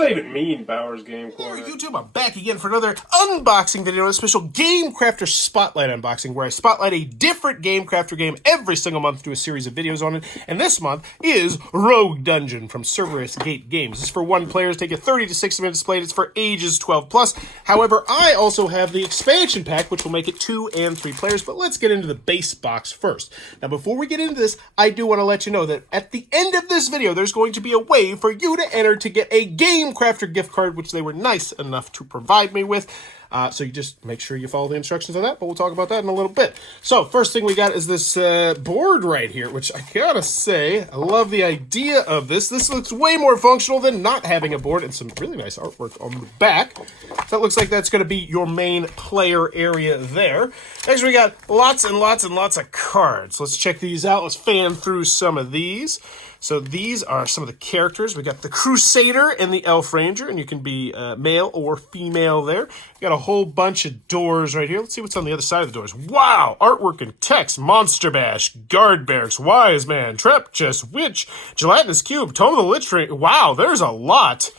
does that even mean, Bowers Game Corner? Here, YouTube, I'm back again for another unboxing video, a special Game Crafter Spotlight unboxing, where I spotlight a different Game Crafter game every single month, do a series of videos on it, and this month is Rogue Dungeon from Cerberus Gate Games. This is for one player, take 30 to 60 minutes played, it's for ages 12 plus. However, I also have the expansion pack, which will make it 2 and 3 players, but let's get into the base box first. Now, before we get into this, I do want to let you know that at the end of this video, there's going to be a way for you to enter to get a Game Crafter gift card, which they were nice enough to provide me with. So you just make sure you follow the instructions on that, but we'll talk about that in a little bit. So first thing we got is this board right here, which I gotta say, I love the idea of this. This looks way more functional than not having a board, and some really nice artwork on the back. So it looks like that's going to be your main player area there. Next we got lots and lots and lots of cards. Let's check these out. Let's fan through some of these. So these are some of the characters. We got the Crusader and the Elf Ranger, and you can be male or female there. We got a whole bunch of doors right here. Let's see what's on the other side of the doors. Wow! Artwork and text. Monster Bash, Guard Barracks, Wise Man, Trap Chest, Witch, Gelatinous Cube, Tome of the Lich Ring. Wow, there's a lot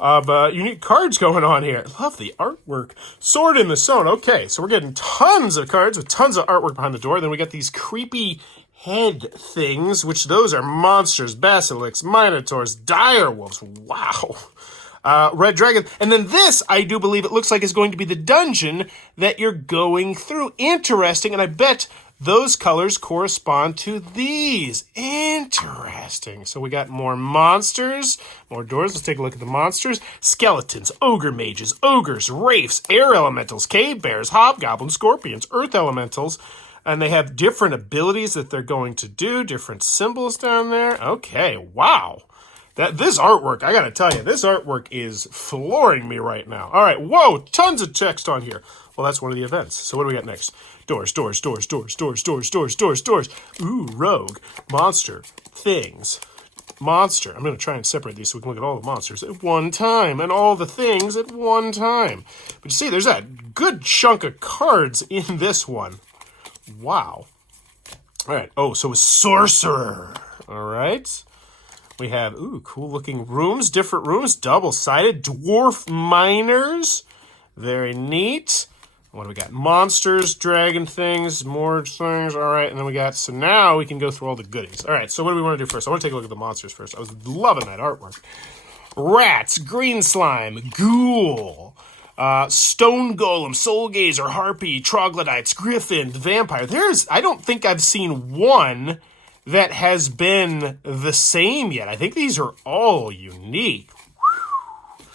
of unique cards going on here. Love the artwork. Sword in the Stone. Okay, so we're getting tons of cards with tons of artwork behind the door. Then we got these creepy head things, which those are monsters, basilisks, minotaurs, dire wolves. Wow. Red dragon. And then this, I do believe it looks like is going to be the dungeon that you're going through. Interesting. And I bet those colors correspond to these. Interesting. So we got more monsters, more doors. Let's take a look at the monsters. Skeletons, ogre mages, ogres, wraiths, air elementals, cave bears, hobgoblins, scorpions, earth elementals. And they have different abilities that they're going to do, different symbols down there. Okay, wow. This artwork, I gotta tell you, this artwork is flooring me right now. All right, whoa, tons of text on here. Well, that's one of the events. So what do we got next? Doors, doors, doors, doors, doors, doors, doors, doors, doors. Ooh, rogue, monster, things, monster. I'm gonna try and separate these so we can look at all the monsters at one time and all the things at one time. But you see, there's that good chunk of cards in this one. Wow. All right. Oh, so a sorcerer. All right. We have, ooh, cool looking rooms, different rooms, double-sided, dwarf miners. Very neat. What do we got? Monsters, dragon things, more things. All right. And then we got, so now we can go through all the goodies. All right. So what do we want to do first? I want to take a look at the monsters first. I was loving that artwork. Rats, green slime, ghoul. Stone Golem, Soul Gazer, Harpy, Troglodytes, Griffin, Vampire. I don't think I've seen one that has been the same yet. I think these are all unique. Whew.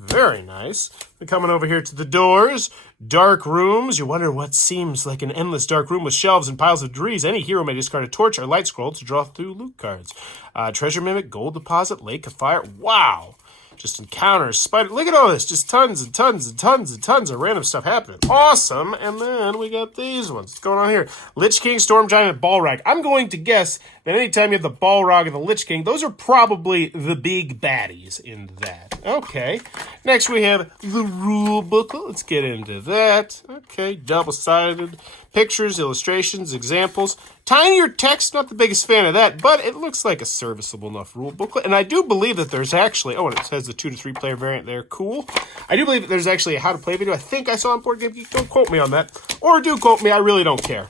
Very nice. We're coming over here to the doors. Dark rooms. You wonder what seems like an endless dark room with shelves and piles of debris. Any hero may discard a torch or light scroll to draw through loot cards. Treasure Mimic, Gold Deposit, Lake of Fire. Wow. Just encounters, spider. Look at all this. Just tons and tons and tons and tons of random stuff happening. Awesome. And then we got these ones. What's going on here? Lich King, Storm Giant, and Balrog. I'm going to guess that anytime you have the Balrog and the Lich King, those are probably the big baddies in that. Okay. Next we have the Rulebook. Let's get into that. Okay. Double-sided. Pictures, illustrations, examples. Tinier text, not the biggest fan of that, but it looks like a serviceable enough rule booklet. And I do believe that there's actually, oh, and it says the 2 to 3 player variant there. Cool. I do believe that there's actually a how to play video. I think I saw on Board Game Geek. Don't quote me on that. Or do quote me. I really don't care.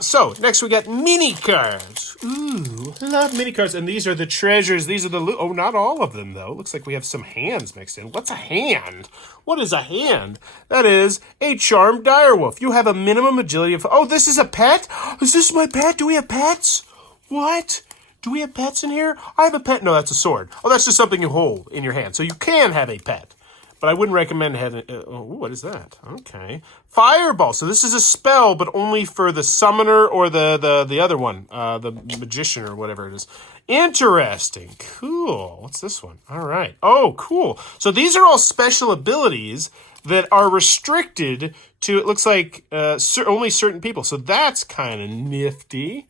So, next we got mini cards. Ooh, I love mini cards. And these are the treasures. These are the loot. Oh, not all of them, though. Looks like we have some hands mixed in. What's a hand? What is a hand? That is a charmed direwolf. You have a minimum agility of... Oh, this is a pet? Is this my pet? Do we have pets? What? Do we have pets in here? I have a pet. No, that's a sword. Oh, that's just something you hold in your hand. So you can have a pet. But I wouldn't recommend having... what is that? Okay. Fireball. So this is a spell, but only for the summoner or the other one. The magician or whatever it is. Interesting. Cool. What's this one? All right. Oh, cool. So these are all special abilities that are restricted to, it looks like, only certain people. So that's kind of nifty.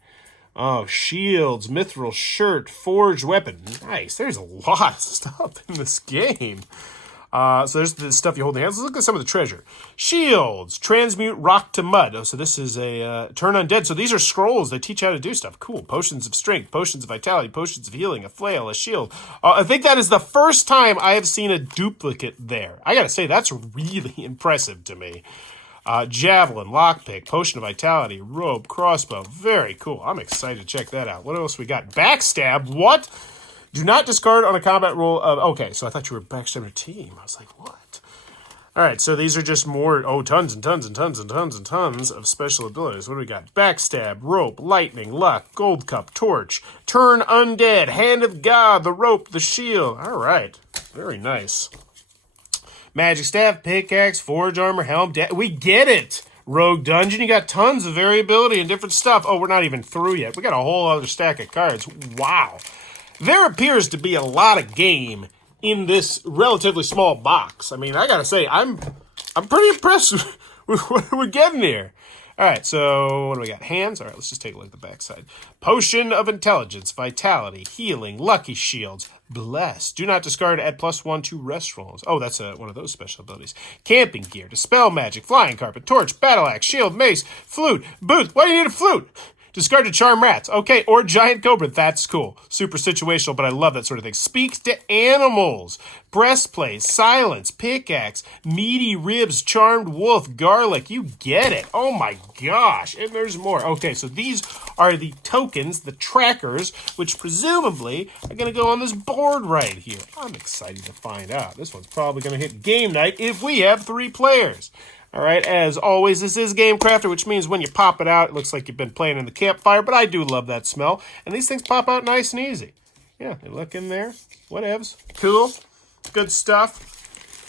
Oh, shields, mithril shirt, forged weapon. Nice. There's a lot of stuff in this game. So there's the stuff you hold in your hands. Let's look at some of the treasure. Shields, transmute rock to mud. Oh, so this is a turn undead. So these are scrolls that teach how to do stuff. Cool. Potions of strength, potions of vitality, potions of healing, a flail, a shield. I think that is the first time I have seen a duplicate there. I gotta say, that's really impressive to me. Javelin, lockpick, potion of vitality, robe, crossbow. Very cool. I'm excited to check that out. What else we got? Backstab. What? Do not discard on a combat roll of... Okay, so I thought you were backstabbing a team. I was like, what? All right, so these are just more... Oh, tons and tons and tons and tons and tons of special abilities. What do we got? Backstab, rope, lightning, luck, gold cup, torch, turn undead, hand of God, the rope, the shield. All right, very nice. Magic staff, pickaxe, forge armor, helm. We get it. Rogue Dungeon, you got tons of variability and different stuff. Oh, we're not even through yet. We got a whole other stack of cards. Wow. There appears to be a lot of game in this relatively small box. I mean, I gotta say, I'm pretty impressed with what we're getting here. All right, so what do we got? Hands? All right, let's just take a look at the backside. Potion of Intelligence, Vitality, Healing, Lucky Shields, Bless. Do not discard, add +1 to rest rolls. Oh, that's one of those special abilities. Camping Gear, Dispel Magic, Flying Carpet, Torch, Battle Axe, Shield, Mace, Flute, Booth. Why do you need a flute? Discard to charm rats. Okay, or giant cobra. That's cool. Super situational, but I love that sort of thing. Speaks to animals. Breastplate, silence, pickaxe, meaty ribs, charmed wolf, garlic. You get it. Oh my gosh. And there's more. Okay, so these are the tokens, the trackers, which presumably are going to go on this board right here. I'm excited to find out. This one's probably going to hit game night if we have 3 players. All right, as always, this is Game Crafter, which means when you pop it out, it looks like you've been playing in the campfire, but I do love that smell. And these things pop out nice and easy. Yeah, they look in there. Whatevs. Cool. Good stuff.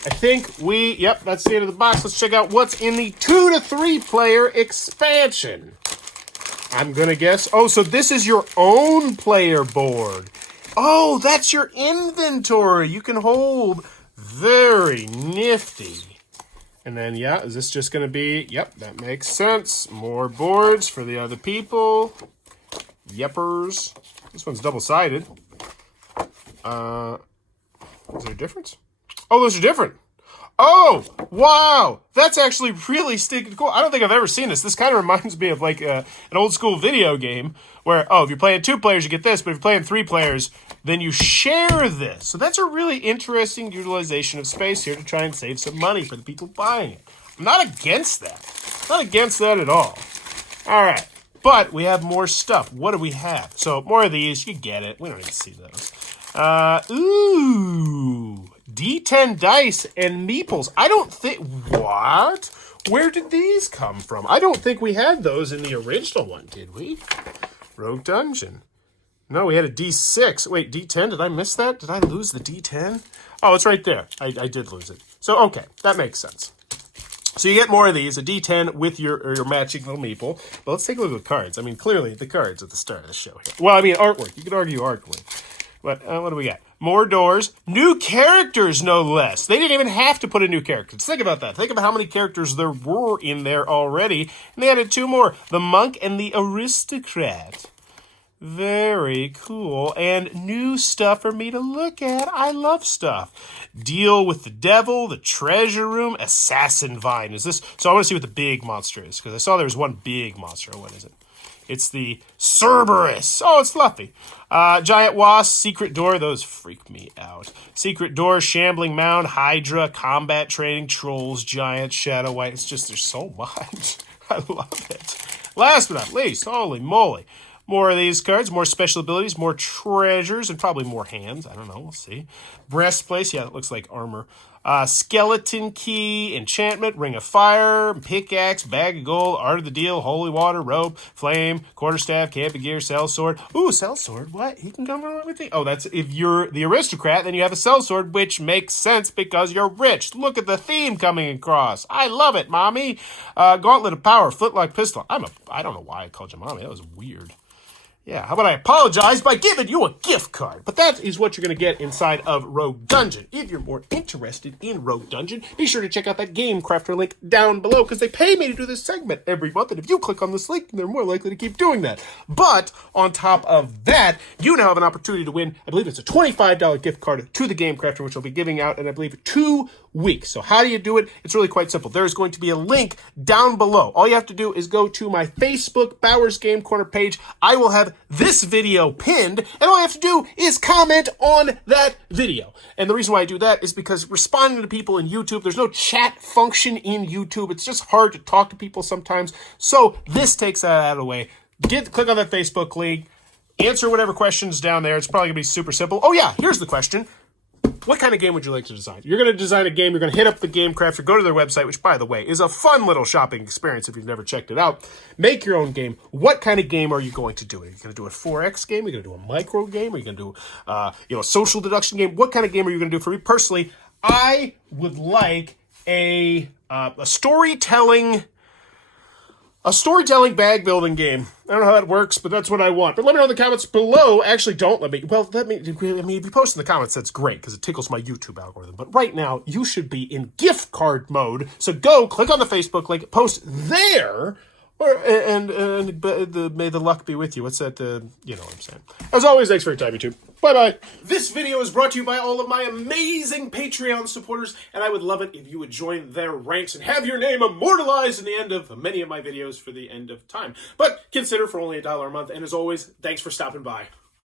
I think yep, that's the end of the box. Let's check out what's in the 2 to 3 player expansion. I'm going to guess. Oh, so this is your own player board. Oh, that's your inventory. You can hold. Very nifty. And then, yeah, is this just going to be... Yep, that makes sense. More boards for the other people. Yeppers. This one's double-sided. Is there a difference? Oh, those are different. Oh, wow. That's actually really stinking cool. I don't think I've ever seen this. This kind of reminds me of like an old-school video game where, if you're playing 2 players, you get this, but if you're playing 3 players, then you share this. So that's a really interesting utilization of space here to try and save some money for the people buying it. I'm not against that. Not against that at all. All right. But we have more stuff. What do we have? So more of these. You get it. We don't need to see those. Ooh. D10 Dice and Meeples. I don't think... What? Where did these come from? I don't think we had those in the original one, did we? Rogue Dungeon. No, we had a D6. Wait, D10? Did I miss that? Did I lose the D10? Oh, it's right there. I did lose it. So, okay. That makes sense. So you get more of these, a D10 with your matching little meeple. But let's take a look at the cards. I mean, clearly, the cards at the start of the show here. Well, I mean, artwork. You could argue artwork. But what do we got? More doors. New characters, no less. They didn't even have to put in new characters. Think about that. Think about how many characters there were in there already. And they added 2 more. The monk and the aristocrat. Very cool. And new stuff for me to look at. I love stuff. Deal with the devil, the treasure room, assassin vine. Is this... So I want to see what the big monster is. Because I saw there was one big monster. What is it? It's the Cerberus. Oh, it's fluffy. Giant wasp, secret door. Those freak me out. Secret door, shambling mound, hydra, combat training, trolls, giant, shadow white. It's just, there's so much. I love it. Last but not least, holy moly. More of these cards, more special abilities, more treasures, and probably more hands. I don't know. We'll see. Breastplate. Yeah, it looks like armor. Skeleton key, enchantment, ring of fire, pickaxe, bag of gold, art of the deal, holy water, rope, flame, quarterstaff, camping gear, sellsword. Ooh, sellsword. What? He can come along with me? Oh, that's if you're the aristocrat, then you have a sellsword, which makes sense because you're rich. Look at the theme coming across. I love it, mommy. Gauntlet of power, flintlock pistol. I don't know why I called you mommy. That was weird. Yeah, how about I apologize by giving you a gift card? But that is what you're going to get inside of Rogue Dungeon. If you're more interested in Rogue Dungeon, be sure to check out that Game Crafter link down below, because they pay me to do this segment every month, and if you click on this link, they're more likely to keep doing that. But on top of that, you now have an opportunity to win, I believe it's a $25 gift card to the Game Crafter, which I'll be giving out in, I believe, 2 weeks. So how do you do it? It's really quite simple. There is going to be a link down below. All you have to do is go to my Facebook Bowers Game Corner page. I will have this video pinned, and all you have to do is comment on that video. And the reason why I do that is because responding to people in YouTube, there's no chat function in YouTube. It's just hard to talk to people sometimes. So this takes that out of the way. Click on that Facebook link, answer whatever questions down there. It's probably gonna be super simple. Oh yeah, here's the question. What kind of game would you like to design? You're going to design a game. You're going to hit up the Game Crafter, go to their website, which, by the way, is a fun little shopping experience if you've never checked it out. Make your own game. What kind of game are you going to do? Are you going to do a 4X game? Are you going to do a micro game? Are you going to do a social deduction game? What kind of game are you going to do? For me personally, I would like a storytelling bag building game. I don't know how that works, but that's what I want. But let me know in the comments below. Actually, don't let me. Well, I mean, if you post in the comments, that's great, because it tickles my YouTube algorithm. But right now, you should be in gift card mode. So go, click on the Facebook link, post there, and may the luck be with you. What's that? You know what I'm saying. As always, thanks for your time, YouTube. Bye-bye. This video is brought to you by all of my amazing Patreon supporters, and I would love it if you would join their ranks and have your name immortalized in the end of many of my videos for the end of time. But consider for only $1 a month, and as always, thanks for stopping by.